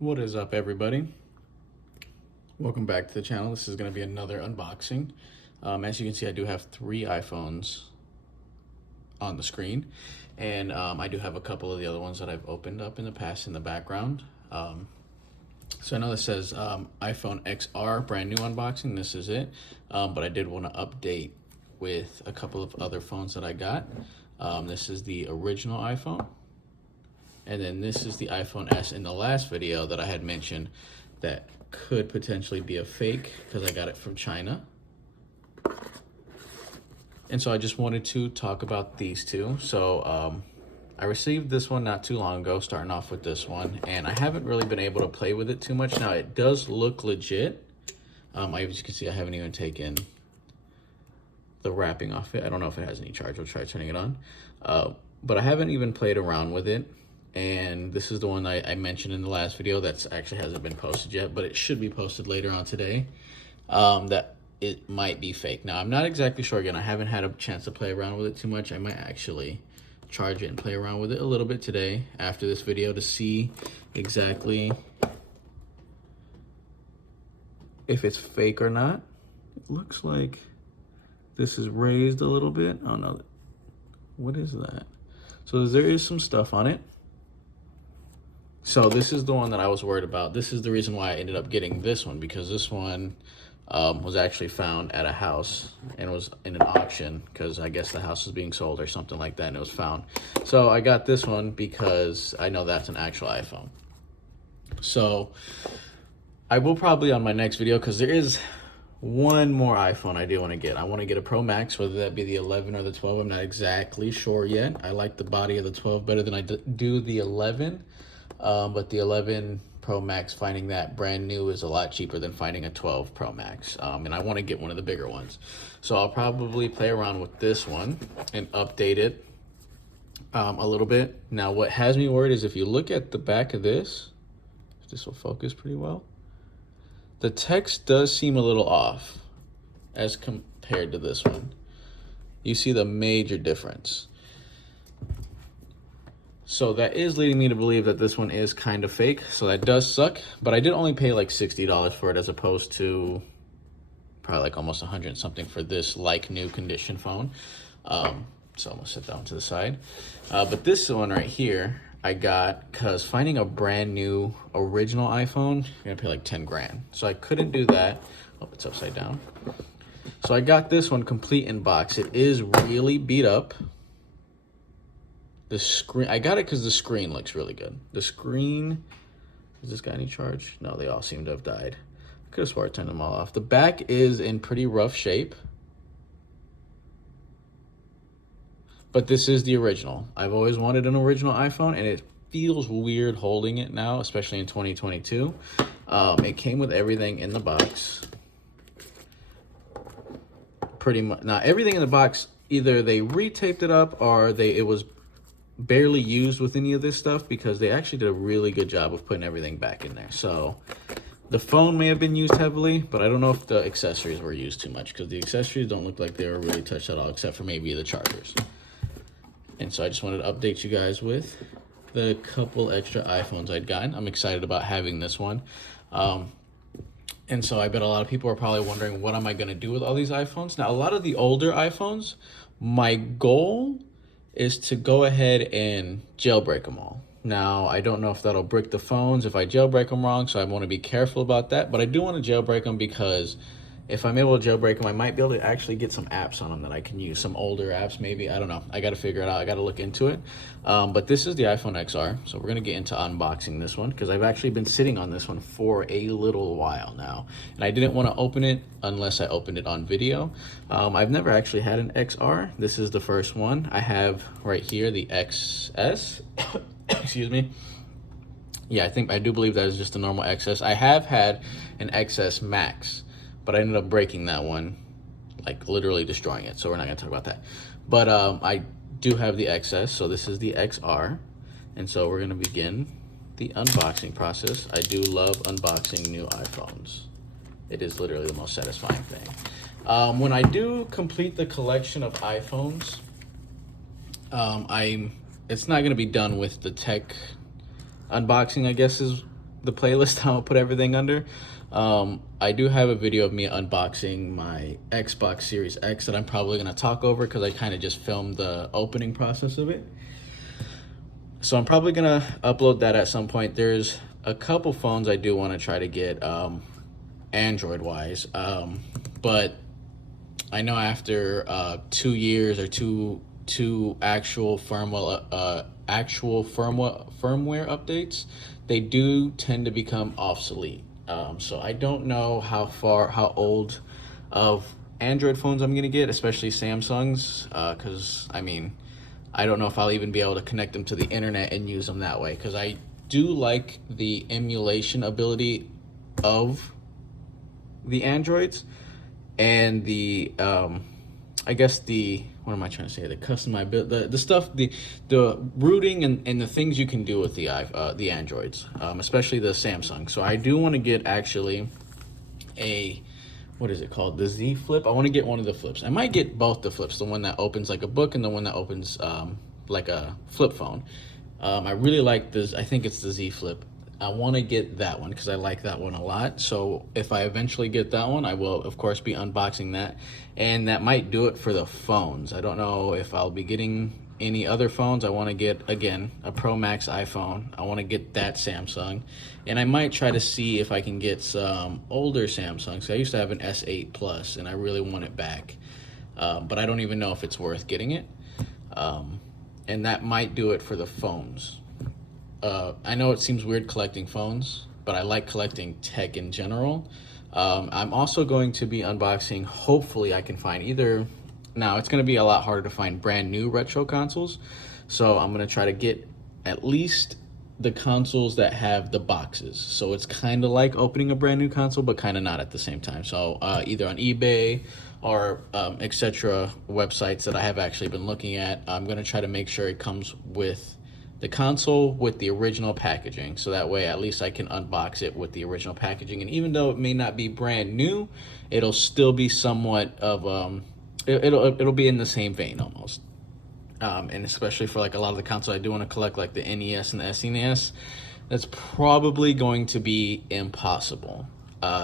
What is up, everybody? Welcome back to the channel. This is going to be another unboxing. As you can see, I do have 3 iPhones on the screen, and I do have a couple of the other ones that I've opened up in the past in the background. So I know this says iPhone XR, brand new unboxing. This is it, but I did want to update with a couple of other phones that I got. This is the original iPhone. And then this is the iPhone S in the last video that I had mentioned that could potentially be a fake because I got it from China. And so I just wanted to talk about these two. So I received this one not too long ago, starting off with this one. And I haven't really been able to play with it too much. Now, it does look legit. As you can see, I haven't even taken the wrapping off it. I don't know if it has any charge. I'll try turning it on. But I haven't even played around with it. And this is the one I mentioned in the last video that's actually hasn't been posted yet, but it should be posted later on today, that it might be fake. Now, I'm not exactly sure. Again, I haven't had a chance to play around with it too much. I might actually charge it and play around with it a little bit today after this video to see exactly if it's fake or not. It looks like this is raised a little bit. Oh no, what is that? So there is some stuff on it. So this is the one that I was worried about. This is the reason why I ended up getting this one, because this one was actually found at a house and was in an auction because I guess the house was being sold or something like that, and it was found. So I got this one because I know that's an actual iPhone. So I will probably on my next video, because there is one more iPhone I do want to get. I want to get a Pro Max, whether that be the 11 or the 12. I'm not exactly sure yet. I like the body of the 12 better than I do the 11. But the 11 Pro Max, finding that brand new is a lot cheaper than finding a 12 Pro Max. And I want to get one of the bigger ones. So I'll probably play around with this one and update it a little bit. Now, what has me worried is if you look at the back of this, if this will focus pretty well, the text does seem a little off as compared to this one. You see the major difference. So that is leading me to believe that this one is kind of fake. So that does suck, but I did only pay like $60 for it as opposed to probably like almost 100 something for this like new condition phone. So I'm gonna sit down to the side. But this one right here, I got because finding a brand new original iPhone, you're gonna pay like 10 grand. So I couldn't do that. Oh, it's upside down. So I got this one complete in box. It is really beat up. The screen, I got it because the screen looks really good. The screen, has this got any charge? No, they all seem to have died. I could have swore I turned them all off. The back is in pretty rough shape. But this is the original. I've always wanted an original iPhone, and it feels weird holding it now, especially in 2022. It came with everything in the box. Pretty much. Now, everything in the box, either they retaped it up or it was barely used with any of this stuff, because they actually did a really good job of putting everything back in there. So the phone may have been used heavily, but I don't know if the accessories were used too much, because the accessories don't look like they were really touched at all, except for maybe the chargers. And so I just wanted to update you guys with the couple extra iPhones I'd gotten. I'm excited about having this one. And so I bet a lot of people are probably wondering, what am I going to do with all these iPhones? Now, a lot of the older iPhones, my goal is to go ahead and jailbreak them all. Now, I don't know if that'll brick the phones if I jailbreak them wrong, so I want to be careful about that. But I do want to jailbreak them because if I'm able to jailbreak them, I might be able to actually get some apps on them that I can use, some older apps maybe. I don't know. I got to figure it out. I got to look into it. But this is the iPhone XR, so we're going to get into unboxing this one because I've actually been sitting on this one for a little while now. And I didn't want to open it unless I opened it on video. I've never actually had an XR. This is the first one. I have right here the XS. Excuse me. Yeah, I do believe that is just a normal XS. I have had an XS Max, but I ended up breaking that one, like literally destroying it. So we're not gonna talk about that. But I do have the XS, so this is the XR. And so we're gonna begin the unboxing process. I do love unboxing new iPhones. It is literally the most satisfying thing. When I do complete the collection of iPhones, it's not gonna be done with the tech unboxing, I guess is the playlist I'll put everything under. I do have a video of me unboxing my Xbox Series X that I'm probably gonna talk over because I kind of just filmed the opening process of it. So I'm probably gonna upload that at some point. There's a couple phones I do want to try to get Android wise, but I know after 2 years or two actual firmware updates, they do tend to become obsolete. So I don't know how old of Android phones I'm gonna get, especially Samsungs, because I mean, I don't know if I'll even be able to connect them to the internet and use them that way, because I do like the emulation ability of the Androids and the I guess the, what am I trying to say, the customizability, the stuff, the rooting and the things you can do with the Androids, especially the Samsung. So I do want to get actually a, what is it called, the Z Flip. I want to get one of the flips. I might get both the flips, the one that opens like a book and the one that opens like a flip phone. I really like this, I think it's the Z Flip. I want to get that one because I like that one a lot. So if I eventually get that one, I will of course be unboxing that, and that might do it for the phones. I don't know if I'll be getting any other phones. I want to get, again, a Pro Max iPhone. I want to get that Samsung, and I might try to see if I can get some older Samsungs. I used to have an S8 Plus and I really want it back, but I don't even know if it's worth getting it, and that might do it for the phones. I know it seems weird collecting phones, but I like collecting tech in general. I'm also going to be unboxing, hopefully I can find either, now it's going to be a lot harder to find brand new retro consoles, so I'm going to try to get at least the consoles that have the boxes. So it's kind of like opening a brand new console, but kind of not at the same time. So either on eBay or etc. websites that I have actually been looking at, I'm going to try to make sure it comes with the console with the original packaging, so that way at least I can unbox it with the original packaging. And even though it may not be brand new, it'll still be somewhat of it'll be in the same vein almost. And especially for like a lot of the consoles I do want to collect, like the NES and the SNES, that's probably going to be impossible.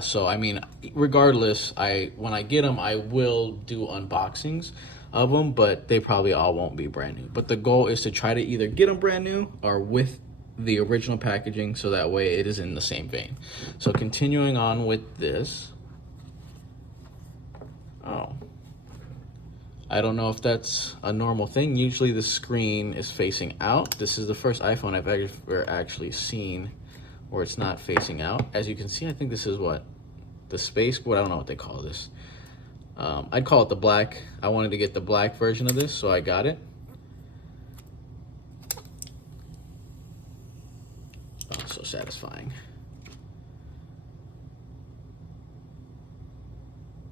So I mean, regardless, when I get them, I will do unboxings of them, but they probably all won't be brand new. But the goal is to try to either get them brand new or with the original packaging, so that way it is in the same vein. So continuing on with this. Oh, I don't know if that's a normal thing. Usually the screen is facing out. This is the first iPhone I've ever actually seen where it's not facing out. As you can see, I think this is what, the space, what, I don't know what they call this. I'd call it the black. I wanted to get the black version of this, so I got it. Oh, so satisfying.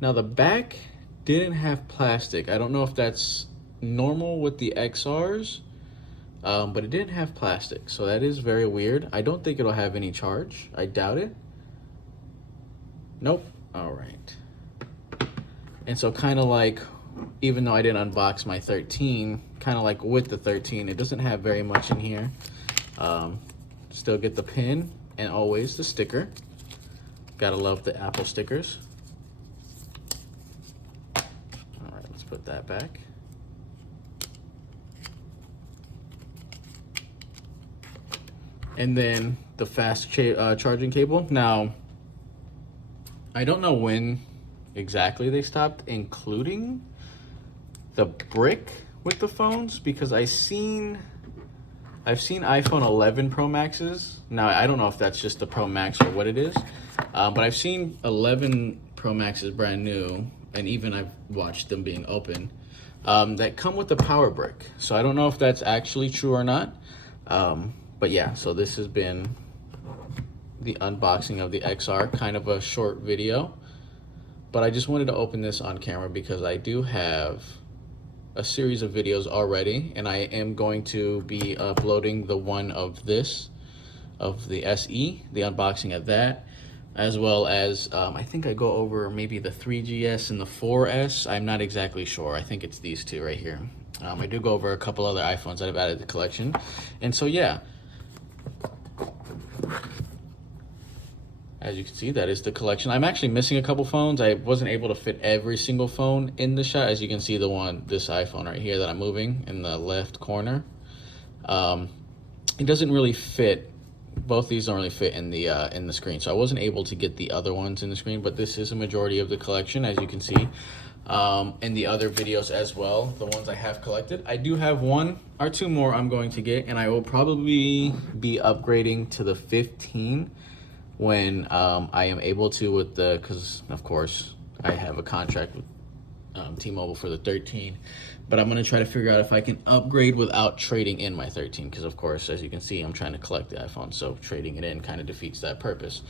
Now the back didn't have plastic. I don't know if that's normal with the XRs, but it didn't have plastic, so that is very weird. I don't think it'll have any charge. I doubt it. Nope. All right. And so kind of like, even though I didn't unbox my 13, kind of like with the 13, it doesn't have very much in here. Still get the pin and always the sticker. Gotta love the Apple stickers. All right, let's put that back. And then the fast charging cable. Now, I don't know when exactly they stopped including the brick with the phones, because I've seen iPhone 11 Pro Maxes. Now I don't know if that's just the Pro Max or what it is, but I've seen 11 Pro Maxes brand new, and even I've watched them being open, that come with the power brick. So I don't know if that's actually true or not, but yeah, so this has been the unboxing of the XR, kind of a short video. But I just wanted to open this on camera because I do have a series of videos already, and I am going to be uploading the one of this, of the SE, the unboxing of that, as well as I think I go over maybe the 3GS and the 4S. I'm not exactly sure. I think it's these two right here. I do go over a couple other iPhones that I've added to the collection. And so yeah, As you can see, that is the collection. I'm actually missing a couple phones. I wasn't able to fit every single phone in the shot. As you can see, this iPhone right here that I'm moving in the left corner. It doesn't really fit. Both these don't really fit in the screen, so I wasn't able to get the other ones in the screen. But this is a majority of the collection, as you can see, in the other videos as well. The ones I have collected, I do have one or two more I'm going to get, and I will probably be upgrading to the 15 when I am able to, because of course I have a contract with T-Mobile for the 13, but I'm gonna try to figure out if I can upgrade without trading in my 13, because of course, as you can see, I'm trying to collect the iPhone, so trading it in kind of defeats that purpose.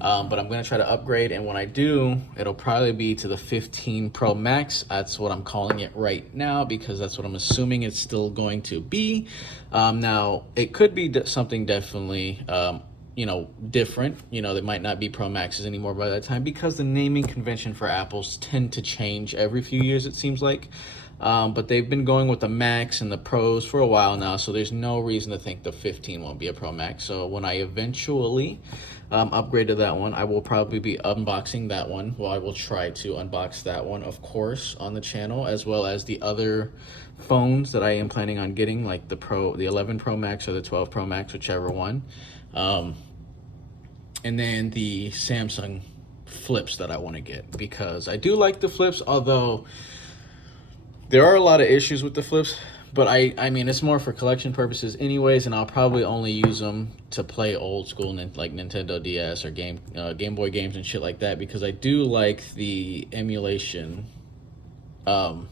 But I'm gonna try to upgrade, and when I do, it'll probably be to the 15 Pro Max. That's what I'm calling it right now, because that's what I'm assuming it's still going to be. Now it could be something definitely different. There might not be Pro Maxes anymore by that time, because the naming convention for Apples tend to change every few years, it seems like. But they've been going with the Max and the Pros for a while now, so there's no reason to think the 15 won't be a Pro Max. So when I eventually upgrade to that one, I will probably be unboxing that one. Well, I will try to unbox that one, of course, on the channel, as well as the other phones that I am planning on getting, like the 11 Pro Max or the 12 Pro Max, whichever one. And then the Samsung flips that I want to get, because I do like the flips, although there are a lot of issues with the flips. But I mean, it's more for collection purposes anyways, and I'll probably only use them to play old school, like Nintendo DS or Game Boy games and shit like that, because I do like the emulation on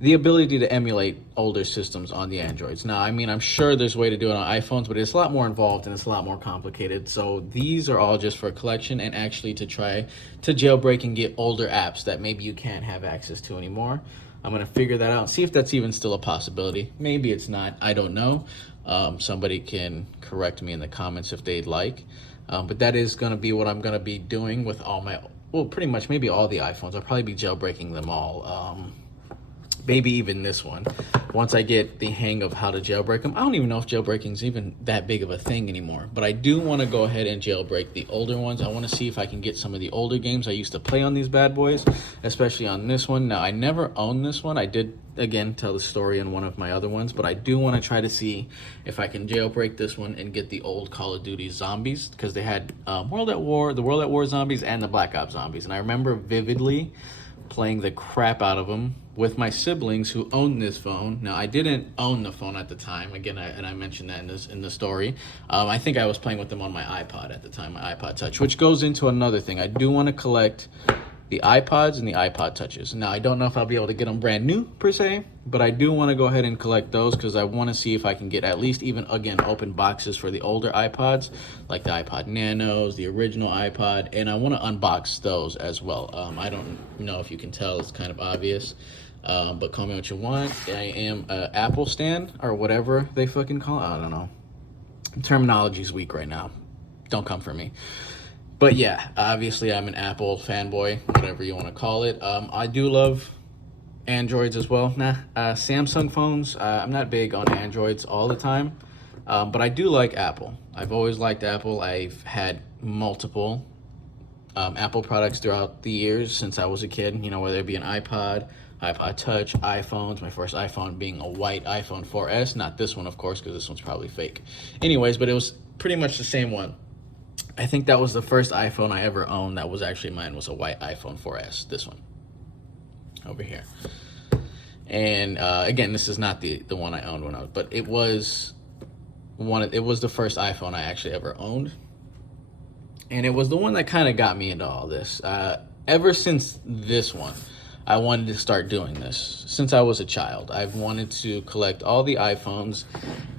the ability to emulate older systems on the Androids. Now, I mean, I'm sure there's a way to do it on iPhones, but it's a lot more involved and it's a lot more complicated. So these are all just for collection, and actually to try to jailbreak and get older apps that maybe you can't have access to anymore. I'm gonna figure that out and see if that's even still a possibility. Maybe it's not, I don't know. Somebody can correct me in the comments if they'd like. But that is gonna be what I'm gonna be doing with all my, well, pretty much maybe all the iPhones. I'll probably be jailbreaking them all. Maybe even this one, once I get the hang of how to jailbreak them. I don't even know if jailbreaking is even that big of a thing anymore, but I do want to go ahead and jailbreak the older ones. I want to see if I can get some of the older games I used to play on these bad boys, especially on this one. Now, I never owned this one. I did, again, tell the story in one of my other ones, but I do want to try to see if I can jailbreak this one and get the old Call of Duty zombies, because they had the World at War zombies and the Black Ops zombies, and I remember vividly playing the crap out of them with my siblings who owned this phone. Now, I didn't own the phone at the time. Again, I mentioned that in the story. I think I was playing with them on my iPod at the time, my iPod Touch, which goes into another thing. I do want to collect the iPods and the iPod Touches. Now, I don't know if I'll be able to get them brand new per se, but I do want to go ahead and collect those, because I want to see if I can get at least even, again, open boxes for the older iPods, like the iPod Nanos, the original iPod, and I want to unbox those as well. I don't know if you can tell, it's kind of obvious, but call me what you want. I am an Apple stan, or whatever they fucking call it. I don't know. Terminology's weak right now. Don't come for me. But yeah, obviously I'm an Apple fanboy, whatever you want to call it. I do love Androids as well. Samsung phones, I'm not big on Androids all the time, but I do like Apple. I've always liked Apple. I've had multiple Apple products throughout the years since I was a kid, whether it be an iPod, iPod Touch, iPhones, my first iPhone being a white iPhone 4S, not this one, of course, because this one's probably fake. Anyways, but it was pretty much the same one. I think that was the first iPhone I ever owned that was actually mine, was a white iPhone 4S, this one, over here. And again, this is not the one I owned when I was, but it was the first iPhone I actually ever owned. And it was the one that kind of got me into all this. Ever since this one, I wanted to start doing this. Since I was a child, I've wanted to collect all the iPhones,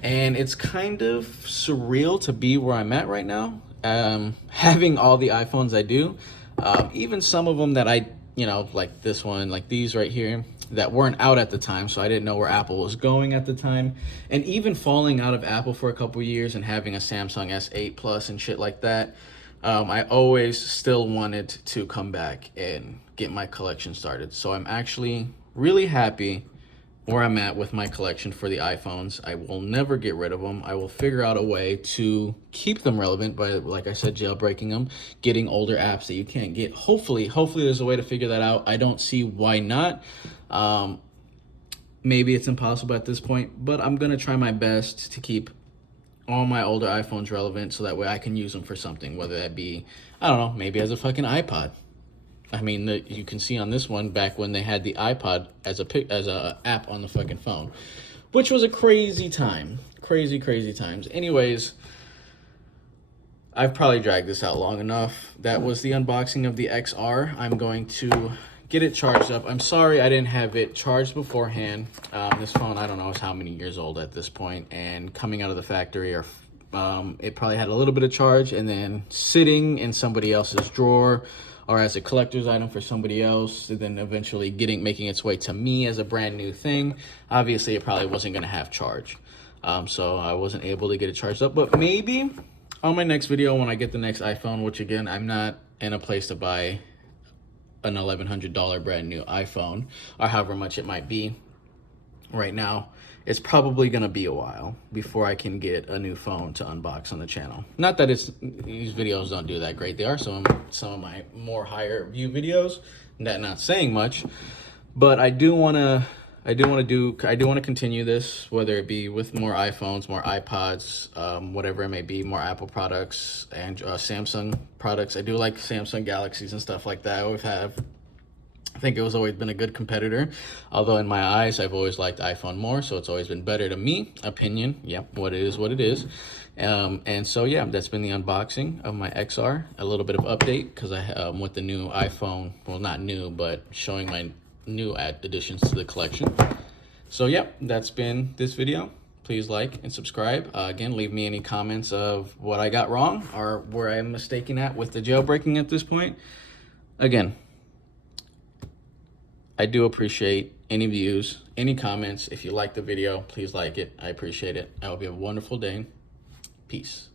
and it's kind of surreal to be where I'm at right now. Having all the iPhones I do, even some of them that I, like this one, like these right here, that weren't out at the time, so I didn't know where Apple was going at the time. And even falling out of Apple for a couple years and having a Samsung S8 Plus and shit like that, I always still wanted to come back and get my collection started. So I'm actually really happy where I'm at with my collection for the iPhones. I will never get rid of them. I will figure out a way to keep them relevant by, like I said, jailbreaking them, getting older apps that you can't get. Hopefully there's a way to figure that out. I don't see why not. Maybe it's impossible at this point, but I'm gonna try my best to keep all my older iPhones relevant so that way I can use them for something, whether that be, I don't know, maybe as a fucking iPod. I mean, you can see on this one back when they had the iPod as a app on the fucking phone, which was a crazy time. Crazy times. Anyways, I've probably dragged this out long enough. That was the unboxing of the XR. I'm going to get it charged up. I'm sorry I didn't have it charged beforehand. This phone, I don't know, is how many years old at this point, and coming out of the factory, or it probably had a little bit of charge, and then sitting in somebody else's drawer, or as a collector's item for somebody else, and then eventually making its way to me as a brand new thing. Obviously, it probably wasn't going to have charge. So I wasn't able to get it charged up. But maybe on my next video, when I get the next iPhone, which again, I'm not in a place to buy an $1,100 brand new iPhone, or however much it might be right now, it's probably going to be a while before I can get a new phone to unbox on the channel. Not that these videos don't do that great. They are some of my more higher view videos. That not saying much, but I do want to continue this, whether it be with more iPhones, more iPods, whatever it may be, more Apple products and Samsung products. I do like Samsung Galaxies and stuff like that. I always have. I think it was always been a good competitor, although in my eyes, I've always liked iPhone more, so it's always been better to me. Opinion, yep, what it is. And so, yeah, that's been the unboxing of my XR. A little bit of update, because with the new iPhone, well, not new, but showing my new additions to the collection. So, yep, that's been this video. Please like and subscribe. Again, leave me any comments of what I got wrong or where I'm mistaken at with the jailbreaking at this point. Again, I do appreciate any views, any comments. If you like the video, please like it. I appreciate it. I hope you have a wonderful day. Peace.